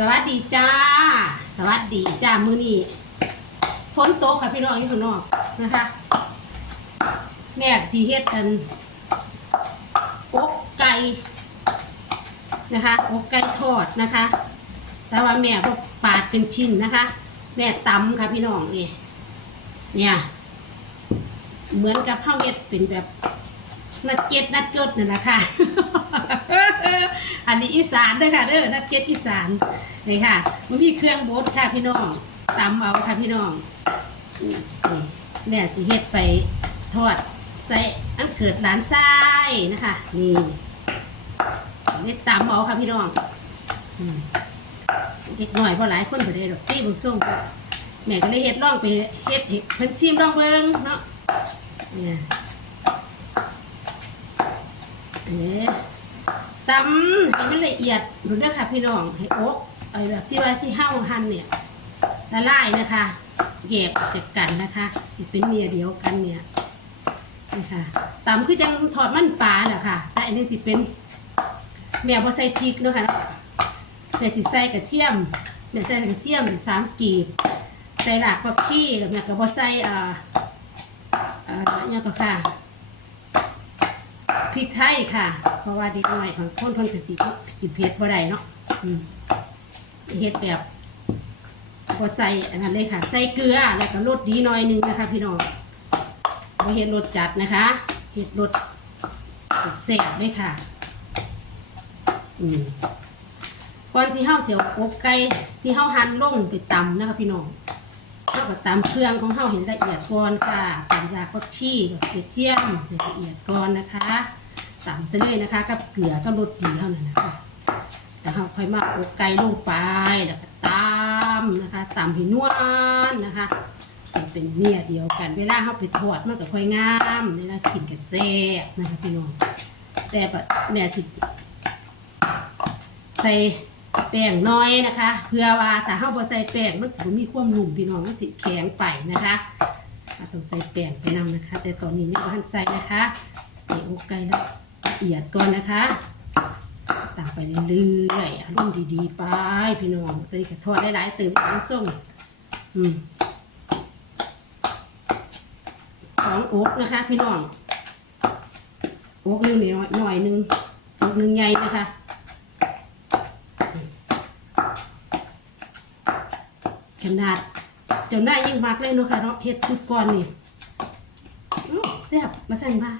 สวัสดีจ้า สวัสดีจ้ามือนี้ฝนตกค่ะพี่น้องอยู่ข้างนอกนะคะ แม่สีเฮ็ดกันอกไก่นะคะอกไก่ทอดนะคะ แต่ว่าแม่ก็ปาดเป็นชิ้นนะคะ แม่ตำค่ะพี่น้องนี่เนี่ย เหมือนกับข้าวเฮ็ดเป็นแบบนัดเก็ตนัดเกิดนั่นแหละค่ะ อันนี้อีสานด้อค่ะเด้อนัดเก็ตอีสานนี่ค่ะมันมีเครื่องบดค่ะพี่น้องตำเอาค่ะพี่น้องนี่แม่สิเฮ็ดไปทอดใส่อันเกิดหลานทรายนะคะ นี่นี่ตำเอาค่ะพี่น้องอืมเด็กหน่อยพอหลายคนบ่ได้ดอกตี้เบางส่งแม่ก็เลยเฮ็ดร่องไปเฮ็ดเฮ็ดเพิ่นชิมร่องเบิ่งเนาะเนี่ยเอ๊ ตำให้มันละเอียดดูด้อค่ะพี่น้องให้อกไอ้แบบที่ว่าที่ห้าหั่นเนี่ยละลายนะคะแยกจากกันนะคะเป็นเนียเดียวกันเนี่ยนะคะตำคือจังทอดมันปลาแหละค่ะ แต่อันนี้สิเป็นแม่พอใส่พริกเนาะค่ะแม่สิใส่กระเทียมแม่ใส่กระเทียมสามกีบ ใส่หลากผักชีแล้วแม่ก็บ่ใส่อ่าอ่าเนี่ยก็ค่ะ พริกไทยค่ะ เพราะว่าเด็กน้อยของคนคนกสิกินเผ็ดบ่ได้เนาะอืมเฮ็ดแบบพอใส่อันนั้นเลยค่ะ ใส่เกลือแล้วก็รสดีหน่อยหนึงนะคะ พี่น้องบ่เฮ็ดรสจัดนะคะเฮ็ดรสแซ่บเลยค่ะอืมก่อนที่เฮาเสียวอกไก่ที่เฮาหั่นลงไปตำนะคะ พี่น้องเฮาก็ตำเครื่องของเฮาเห็นละเอียดก่อนค่ะตำยาผักชีกับกระเทียมให้ละเอียดก่อนนะคะ ตำเสเลยนะคะ กับเกลือกับรสดีเท่านั้นนะคะแล้วเฮาค่อยมาอกไก่ลงไปแล้วก็ตำนะคะตำให้นวลนะคะเป็นเนียเดียวกันเวลาเฮาไปทอดมันก็ค่อยงามนี่นะกินกับแซ่บนะคะพี่น้องแต่แบบแม่สิใส่แป้งน้อยนะคะ เพื่อว่าถ้าเฮาบ่ใส่แป้งมันสิมีความนุ่มพี่น้องมันสิแข็งไปนะคะต้องใส่แป้งไปนำนะคะ แต่ตอนนี้เนี่ยบ่ทันใส่นะคะเดี๋ยวอกไก่ ละเอียดก่อนนะคะตามไปเรื่อยๆอารมณ์ดีๆ ไป พี่น้องเตยกระทอดหลายๆเติมน้ำส้มอืมของอกนะคะ พี่น้องอกหนึงนี่หน่อยหนึงอกหนึงใหญ่นะคะขนาดจ้าหน้ายิ่งมักเลยเนาะค่ะเนาะเฮ็ดชุดก่อนนี่อื้อแซ่บมาสั่นบ้า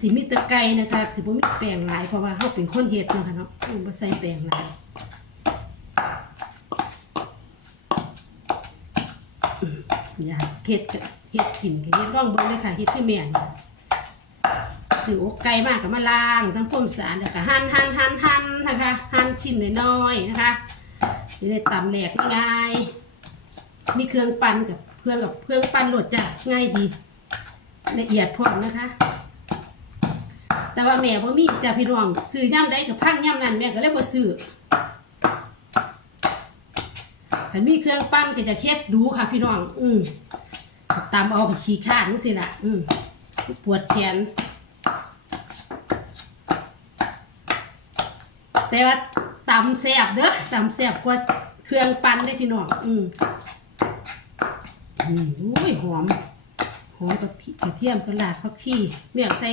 สิมีตะไก่นะคะสิบ่มีแป้งหลายเพราะว่าเฮาเป็นคนเฮ็ดเนาะค่ะเนาะบ่ใส่แป้งหลายอื้ออยากเฮ็ดเฮ็ดกินก็เฮ็ดลองเบิ่งเลยค่ะเฮ็ดคือแม่นี่ซื้ออกไก่มากกับมาล้างทั้งพ่มสารแล้วก็หั่นหั่นหั่นหั่นนะคะหั่นชิ้นน้อยๆนะคะจะได้ตำแหลกง่ายมีเครื่องปั่นกับเครื่องกับเครื่องปั่นโหลดจ้ะง่ายดีละเอียดพร้อมนะคะ แต่ว่าแม่บ่มีจ้ะพี่น้องซื้อย่ำได้กับพังย่ำนั้นแม่ก็เลยบ่ซื้อคันมีเครื่องปั่นก็จะเค็ดดูค่ะพี่น้อง อืมตำเอาไปขี้ข้างซี่ล่ะ อืมปวดแขน แต่ว่าตำแซ่บเด้อตำแซ่บกว่าเครื่องปั่นได้พี่น้อง อืมอืมอุ้ยหอม หอมกับกระเทียมกับหลากผักชีไม่อยาใส่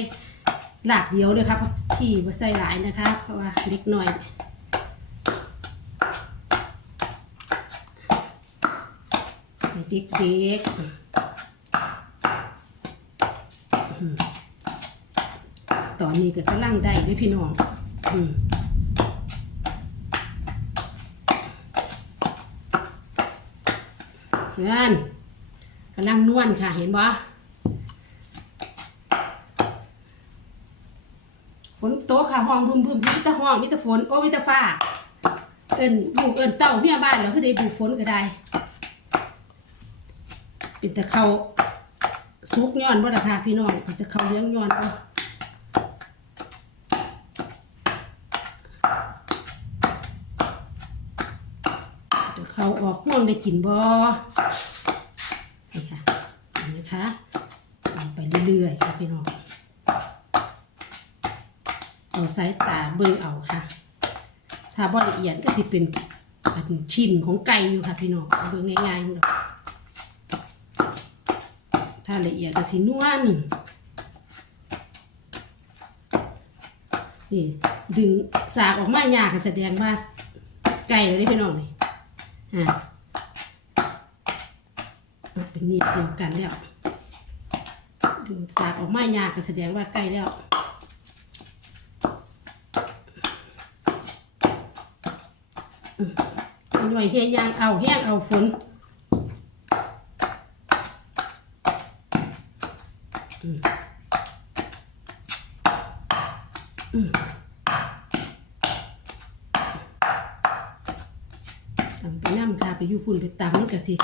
หลากเดียวเลยครับผักชีมาใส่หลายนะคะ เพราะว่าเล็กหน้อยเด็กๆอืมตอนนี้ก็กำลังได้ด้วยพี่น้องเพื่อนกำลังนวลค่ะเห็นบ่ฝนโตก ค่ะห้องบึมบึมมิตรห้องมิตรฝนโอ้มิตรฟ้า เอินบุกเอินเต้าเมียบ้านแล้วคือได้บุกฝนก็ได้เป็นแต่เขาซุกย้อนบ่ละค่ะพี่น้องเป็นแต่เขาเลี้ยงย้อนบ่เขาออกห่วงได้กินบ่นี่ค่ะนไหมคะไปเรื่อยๆค่ะพี่น้อง เอาสายตาเบิ่งเอาค่ะ ถ้าบ่ละเอียดก็สิเป็นอันชิ้นของไก่อยู่ค่ะพี่น้องเบิ่งง่ายๆนี่ดอกถ้าละเอียดก็สินวลนี่ดึงสากออกมายากก็แสดงว่าไก่เราได้พี่น้องนี่อะเป็นนิดเดียวกันแล้วดึงสากออกมายาก็แสดงว่าใกล้แล้วอืมอีก หน่อยเฮียยางเอาแห้งเอาฝนตำไปน้ำค่ะไปอยู่ปุ่นไปตำมันก็สิ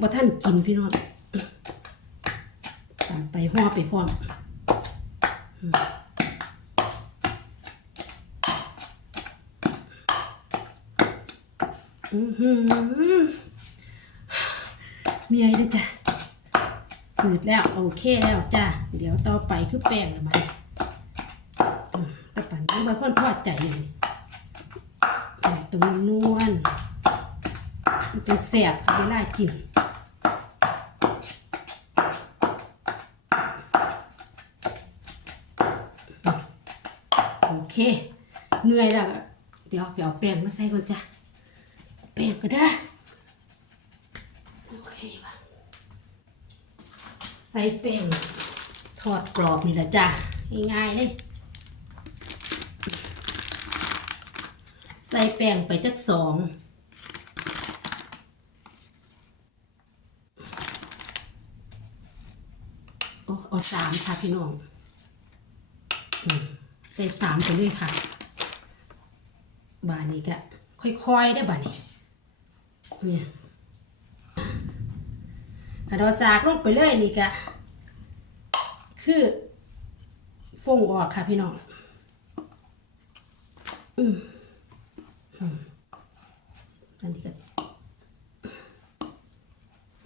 บ่ท่านกินพี่น้องตำไปห่อไปพร้อม อืมอื้อหือมีอะไรด้วยจ้ะสืดแล้ว โอเคแล้วจ้ะ เดี๋ยวต่อไปคือแป้งละมันแต่ปั่นนี้ว่าเพื่อนทอดใจอย่างนี้อืมตรงนวลมันเป็นแสบค่ะเวลากินโอเคเหนื่อยแล้วอะเดี๋ยวไปเอาแป้งมาใส่ก่อนจ้ะเอา แป้งก็ได้โอเคป่ะใส่แป้งทอดกรอบนี่แหละจ้ะง่ายๆเลยใส่แป้งไปจักสองโอ้เอาสามค่ะพี่น้องใส่สามไปเลยค่ะ บานนี้ก็ค่อยๆได้บานนี้ เนี่ยถ้าเราสากลงไปเลยนี่ก็คือฟงออกค่ะพี่น้องอืมอันนี้ก็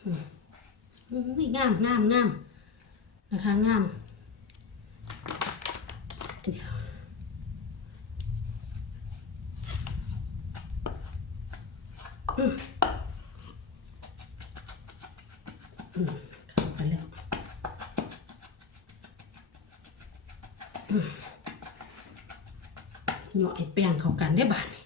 อืมอืมนี่งามงามงามนะคะงามเดี๋ยวอืมอืม เข้ากันแล้วอืมเหยาะไอ้แป้งเข้ากันได้บาดนี่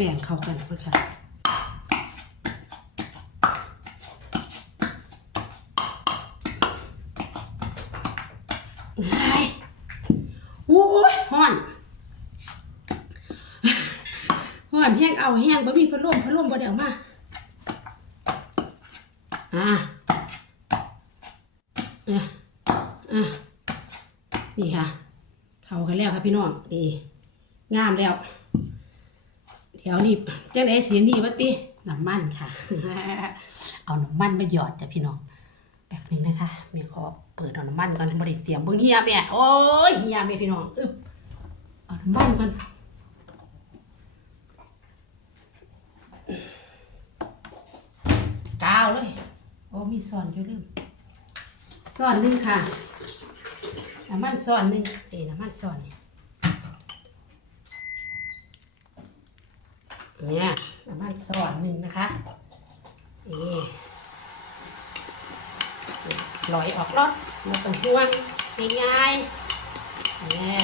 แป้งเข้ากันเลยค่ะโอ้ยห่อนห่อนแห้งเอาแห้งบ่มีพัดลมพัดลมบ่เดี๋ยวมาอะอะอะนี่ค่ะ เข้ากันแล้วค่ะพี่น้องนี่งามแล้ว เดี๋ยวนี่จังไดสีนี่วะติน้ำมันค่ะ เอาน้ำมันมาหยอดจ้ะพี่น้องแบบนึงนะคะแม่ขอเปิดเอาน้ำมันก่อนบริเสียมเบิ่งเฮียแม่โอ้ยเฮียแม่พี่น้องอึบเอาน้ำมันก่อนกาวเลยโอ้มีซอนอยู่ลืมซอนหนึงค่ะน้ำมันซอนหนึงเอ้น้ำมันซอนนี่ เนี่ยน้ำมันสอนหนึ่งนะคะนี่ลอยออกรถมาตรงห่วงง่ายๆเนี่ย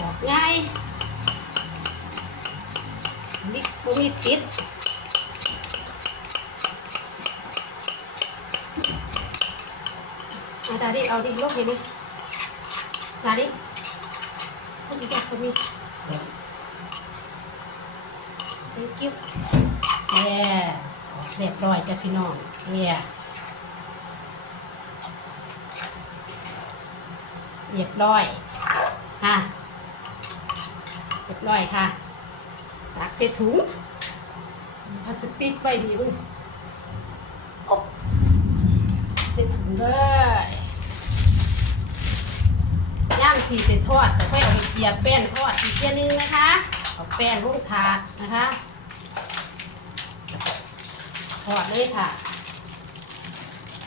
ออกง่ายมิกบ่มีติดมาดาดิเอาดิลูกเห็นดิดาดิ พวกนี้แบบคนนี้ thank you แย่เรียบร้อยจ้ะพี่น้องเนี่เรียบร้อยฮะเรียบร้อยค่ะตักเสร็จถุงพลาสติกไปดีมึงอ๊ะเสร็จถุงเลยย่างทีเสร็จทอดแต่ค่อยเอาไปเกียแป้งทอดอีกเกียนึงนะคะเอาแป้งลงถาดนะคะทอดเลยค่ะ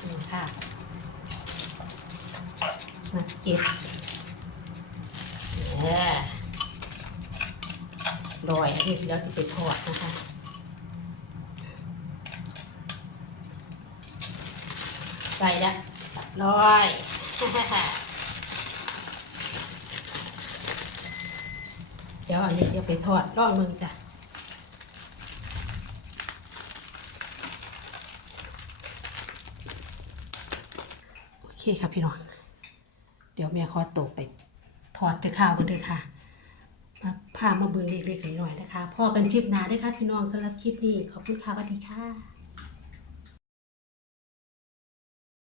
นี่ค่ะมาเก็บเออลอยอันนี้สิเราจะไปทอดนะคะใส่ละร้อย เดี๋ ยวอันนี้จะไปทอดล่องมือจ้ะโอเคค่ะพี่น้อง เดี๋ยวแม่ขอตกไปถอดจะข้าวกันเลยค่ะมาพามาเบิ่งเล็กๆหน่อยๆนะคะพอกันคลิปหนาด้วยค่ะพี่น้องสำหรับคลิปนี้ ขอบคุณค่ะสวัสดีค่ะ